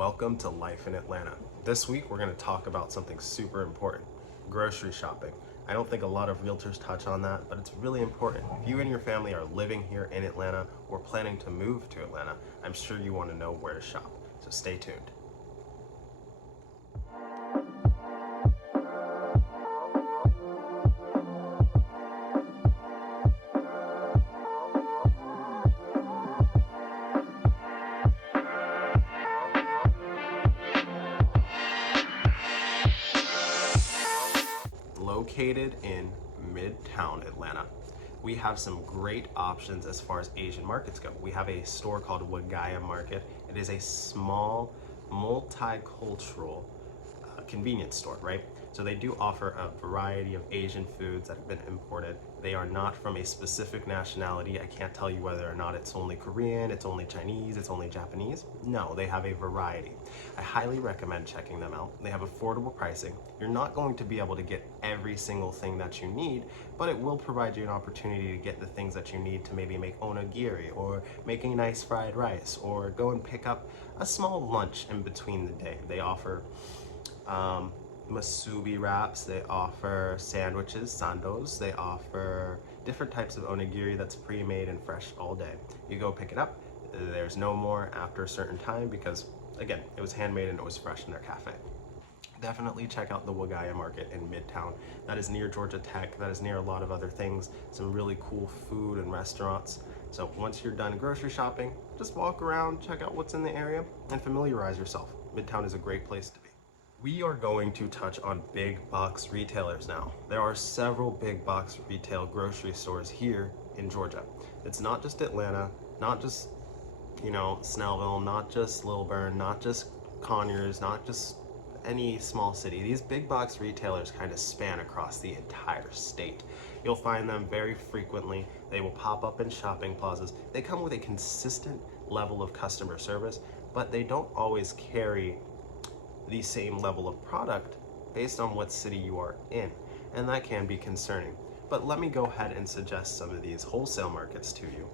Welcome to Life in Atlanta. This week we're going to talk about something super important, grocery shopping. I don't think a lot of realtors touch on that, but it's really important. If you and your family are living here in Atlanta or planning to move to Atlanta, I'm sure you want to know where to shop. So stay tuned. Located in Midtown Atlanta, we have some great options as far as Asian markets go. We have a store called Wagaya Market. It is a small, multicultural convenience store, right? So they do offer a variety of Asian foods that have been imported. They are not from a specific nationality. I can't tell you whether or not it's only Korean, it's only Chinese, it's only Japanese. No, they have a variety. I highly recommend checking them out. They have affordable pricing. You're not going to be able to get every single thing that you need, but it will provide you an opportunity to get the things that you need to maybe make onigiri or make a nice fried rice or go and pick up a small lunch in between the day. They offer masubi wraps, they offer sandwiches, sandos, they offer different types of onigiri that's pre-made and fresh all day. You go pick it up, there's no more after a certain time because, again, it was handmade and it was fresh in their cafe. Definitely check out the Wagaya Market in Midtown. That is near Georgia Tech, that is near a lot of other things, some really cool food and restaurants. So once you're done grocery shopping, just walk around, check out what's in the area, and familiarize yourself. Midtown is a great place to be. We are going to touch on big box retailers now. There are several big box retail grocery stores here in Georgia. It's not just Atlanta, not just, Snellville, not just Lilburn, not just Conyers, not just any small city. These big box retailers kind of span across the entire state. You'll find them very frequently. They will pop up in shopping plazas. They come with a consistent level of customer service, but they don't always carry the same level of product based on what city you are in, and that can be concerning. But let me go ahead and suggest some of these wholesale markets to you.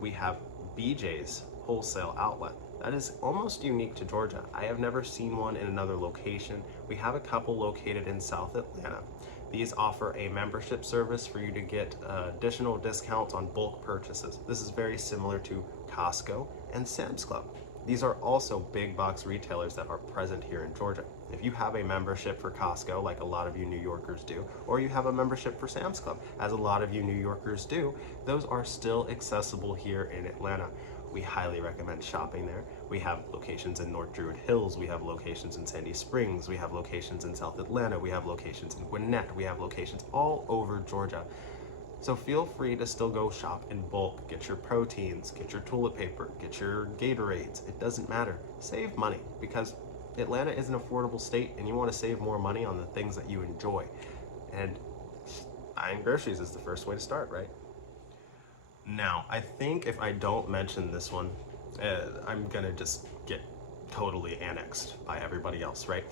We have BJ's Wholesale Outlet. That is almost unique to Georgia. I have never seen one in another location. We have a couple located in South Atlanta. These offer a membership service for you to get additional discounts on bulk purchases. This is very similar to Costco and Sam's Club. These are also big box retailers that are present here in Georgia. If you have a membership for Costco, like a lot of you New Yorkers do, or you have a membership for Sam's Club, as a lot of you New Yorkers do, those are still accessible here in Atlanta. We highly recommend shopping there. We have locations in North Druid Hills, we have locations in Sandy Springs, we have locations in South Atlanta, we have locations in Gwinnett, we have locations all over Georgia. So feel free to still go shop in bulk, get your proteins, get your toilet paper, get your Gatorades. It doesn't matter. Save money because Atlanta is an affordable state and you want to save more money on the things that you enjoy. And buying groceries is the first way to start, right? Now, I think if I don't mention this one, I'm gonna just get totally annexed by everybody else, right?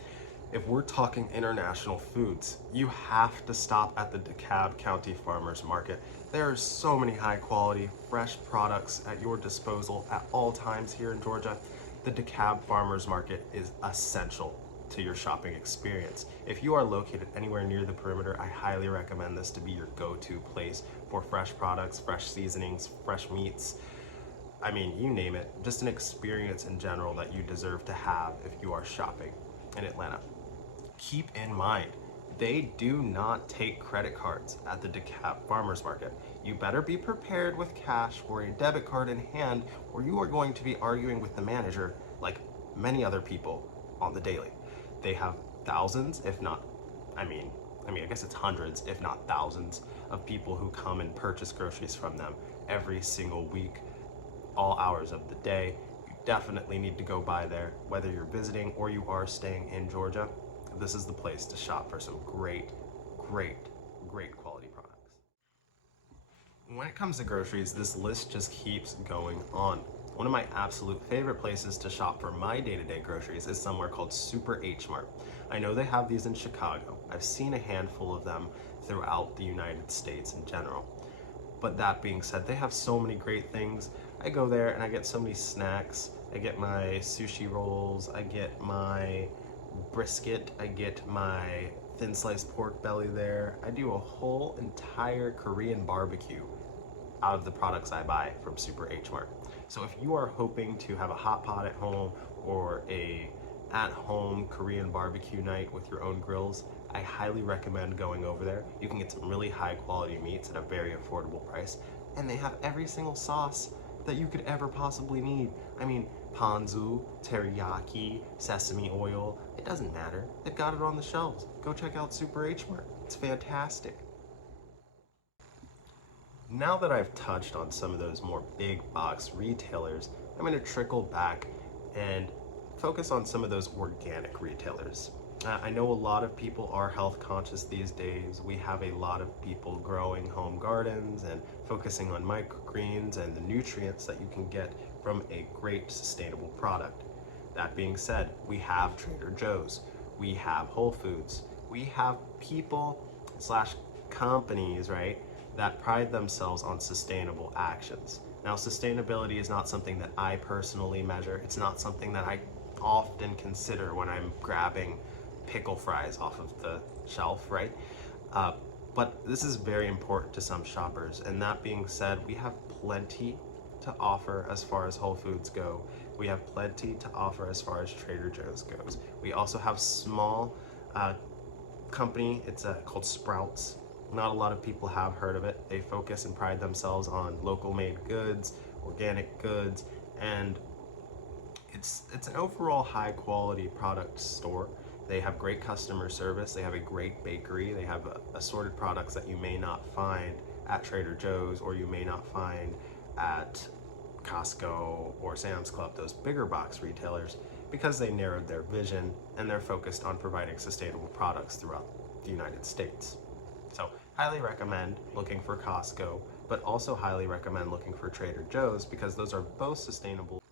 If we're talking international foods, you have to stop at the DeKalb County Farmers Market. There are so many high quality, fresh products at your disposal at all times here in Georgia. The DeKalb Farmers Market is essential to your shopping experience. If you are located anywhere near the perimeter, I highly recommend this to be your go-to place for fresh products, fresh seasonings, fresh meats. I mean, you name it, just an experience in general that you deserve to have if you are shopping in Atlanta. Keep in mind, they do not take credit cards at the DeKalb Farmers Market. You better be prepared with cash or a debit card in hand, or you are going to be arguing with the manager like many other people on the daily. They have thousands, if not, I guess it's hundreds, if not thousands, of people who come and purchase groceries from them every single week, all hours of the day. You definitely need to go by there, whether you're visiting or you are staying in Georgia. This is the place to shop for some great quality products. When it comes to groceries, this list just keeps going on. One of my absolute favorite places to shop for my day-to-day groceries is somewhere called Super H Mart. I know they have these in Chicago. I've seen a handful of them throughout the United States in general. But that being said, they have so many great things. I go there and I get so many snacks. I get my sushi rolls, I get my brisket, I get my thin sliced pork belly there. I do a whole entire Korean barbecue out of the products I buy from Super H Mart. So if you are hoping to have a hot pot at home or a at-home Korean barbecue night with your own grills, I highly recommend going over there. You can get some really high quality meats at a very affordable price, and they have every single sauce that you could ever possibly need. I mean, ponzu, teriyaki, sesame oil, it doesn't matter. They've got it on the shelves. Go check out Super H Mart. It's fantastic. Now that I've touched on some of those more big box retailers, I'm going to trickle back and focus on some of those organic retailers. I know a lot of people are health conscious these days. We have a lot of people growing home gardens and focusing on microgreens and the nutrients that you can get from a great sustainable product. That being said, we have Trader Joe's, we have Whole Foods, we have people slash companies, right, that pride themselves on sustainable actions. Now, sustainability is not something that I personally measure. It's not something that I often consider when I'm grabbing pickle fries off of the shelf, right? But this is very important to some shoppers. And that being said, we have plenty to offer as far as Whole Foods go. We have plenty to offer as far as Trader Joe's goes. We also have small company, it's called Sprouts. Not a lot of people have heard of it. They focus and pride themselves on local made goods, organic goods, and it's an overall high quality product store. They have great customer service. They have a great bakery. They have assorted products that you may not find at Trader Joe's or you may not find at Costco or Sam's Club, those bigger box retailers, because they narrowed their vision and they're focused on providing sustainable products throughout the United States. So highly recommend looking for Costco, but also highly recommend looking for Trader Joe's because those are both sustainable.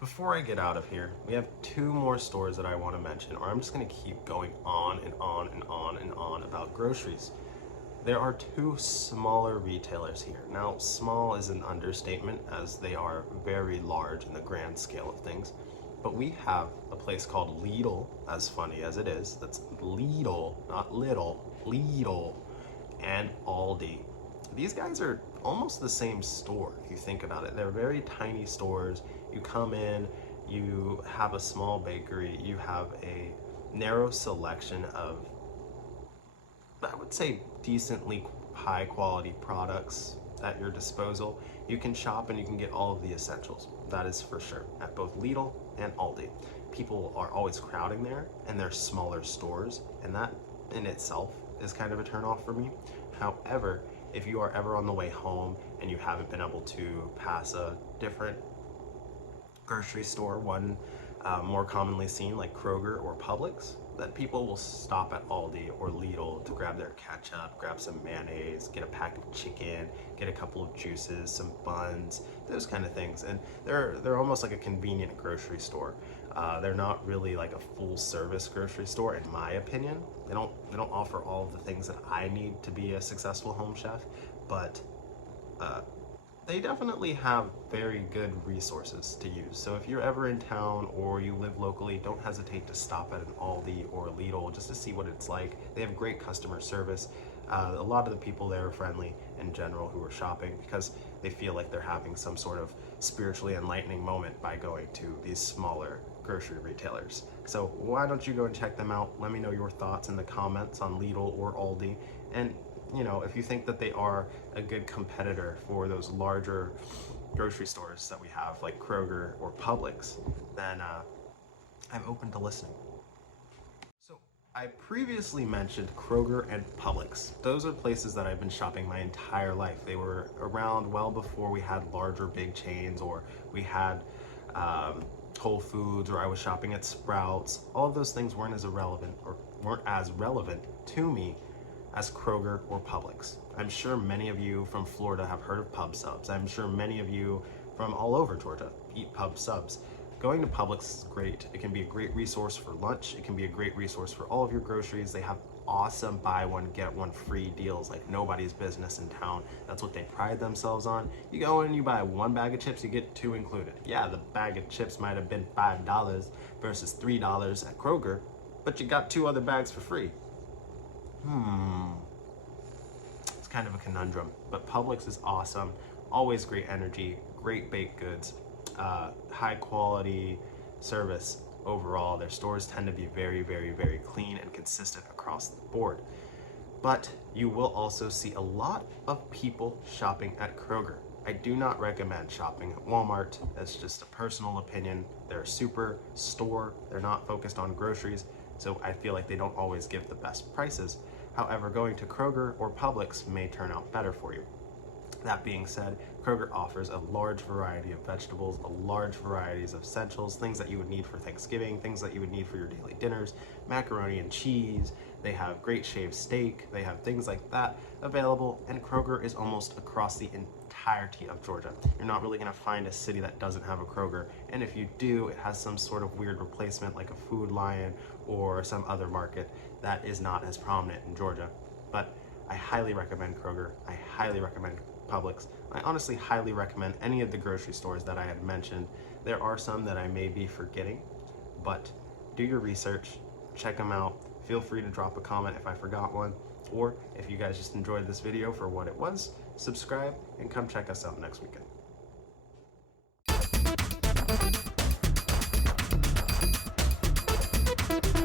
Before I get out of here, we have two more stores that I want to mention, or I'm just going to keep going on and on and on and on about groceries. There are two smaller retailers here. Now, small is an understatement as they are very large in the grand scale of things. But we have a place called Lidl, as funny as it is. That's Lidl, not little, Lidl, and Aldi. These guys are almost the same store if you think about it. They're very tiny stores. You come in, you have a small bakery, you have a narrow selection of, I would say, decently high quality products at your disposal. You can shop and you can get all of the essentials. That is for sure at both Lidl and Aldi. People are always crowding there and they're smaller stores, and that in itself is kind of a turnoff for me. However, if you are ever on the way home and you haven't been able to pass a different grocery store, one more commonly seen like Kroger or Publix, that people will stop at Aldi or Lidl to grab their ketchup, grab some mayonnaise, get a pack of chicken, get a couple of juices, some buns, those kind of things. And they're almost like a convenient grocery store. They're not really like a full service grocery store, in my opinion. They don't offer all of the things that I need to be a successful home chef, but they definitely have very good resources to use. So if you're ever in town or you live locally, don't hesitate to stop at an Aldi or a Lidl just to see what it's like. They have great customer service. A lot of the people there are friendly in general who are shopping because they feel like they're having some sort of spiritually enlightening moment by going to these smaller grocery retailers. So why don't you go and check them out? Let me know your thoughts in the comments on Lidl or Aldi. And you know, if you think that they are a good competitor for those larger grocery stores that we have, like Kroger or Publix, then I'm open to listening. So I previously mentioned Kroger and Publix. Those are places that I've been shopping my entire life. They were around well before we had larger big chains, or we had Whole Foods, or I was shopping at Sprouts. All of those things weren't as relevant to me as Kroger or Publix. I'm sure many of you from Florida have heard of pub subs. I'm sure many of you from all over Georgia eat pub subs. Going to Publix is great. It can be a great resource for lunch. It can be a great resource for all of your groceries. They have awesome buy one get one free deals like nobody's business in town. That's what they pride themselves on. You go in, you buy one bag of chips, you get two included. Yeah, the bag of chips might have been $5 versus $3 at Kroger, but you got two other bags for free. It's kind of a conundrum, but Publix is awesome. Always great energy, great baked goods, high quality service overall. Their stores tend to be very, very, very clean and consistent across the board. But you will also see a lot of people shopping at Kroger. I do not recommend shopping at Walmart. That's just a personal opinion. They're a super store. They're not focused on groceries, so I feel like they don't always give the best prices. However, going to Kroger or Publix may turn out better for you. That being said, Kroger offers a large variety of vegetables, a large varieties of essentials, things that you would need for Thanksgiving, things that you would need for your daily dinners, macaroni and cheese. They have great shaved steak. They have things like that available, and Kroger is almost across the entirety of Georgia. You're not really gonna find a city that doesn't have a Kroger, and if you do, it has some sort of weird replacement like a Food Lion or some other market that is not as prominent in Georgia. But I highly recommend Kroger. I highly recommend Publix. I honestly highly recommend any of the grocery stores that I had mentioned. There are some that I may be forgetting, but do your research, check them out. Feel free to drop a comment if I forgot one, or if you guys just enjoyed this video for what it was, subscribe and come check us out next weekend.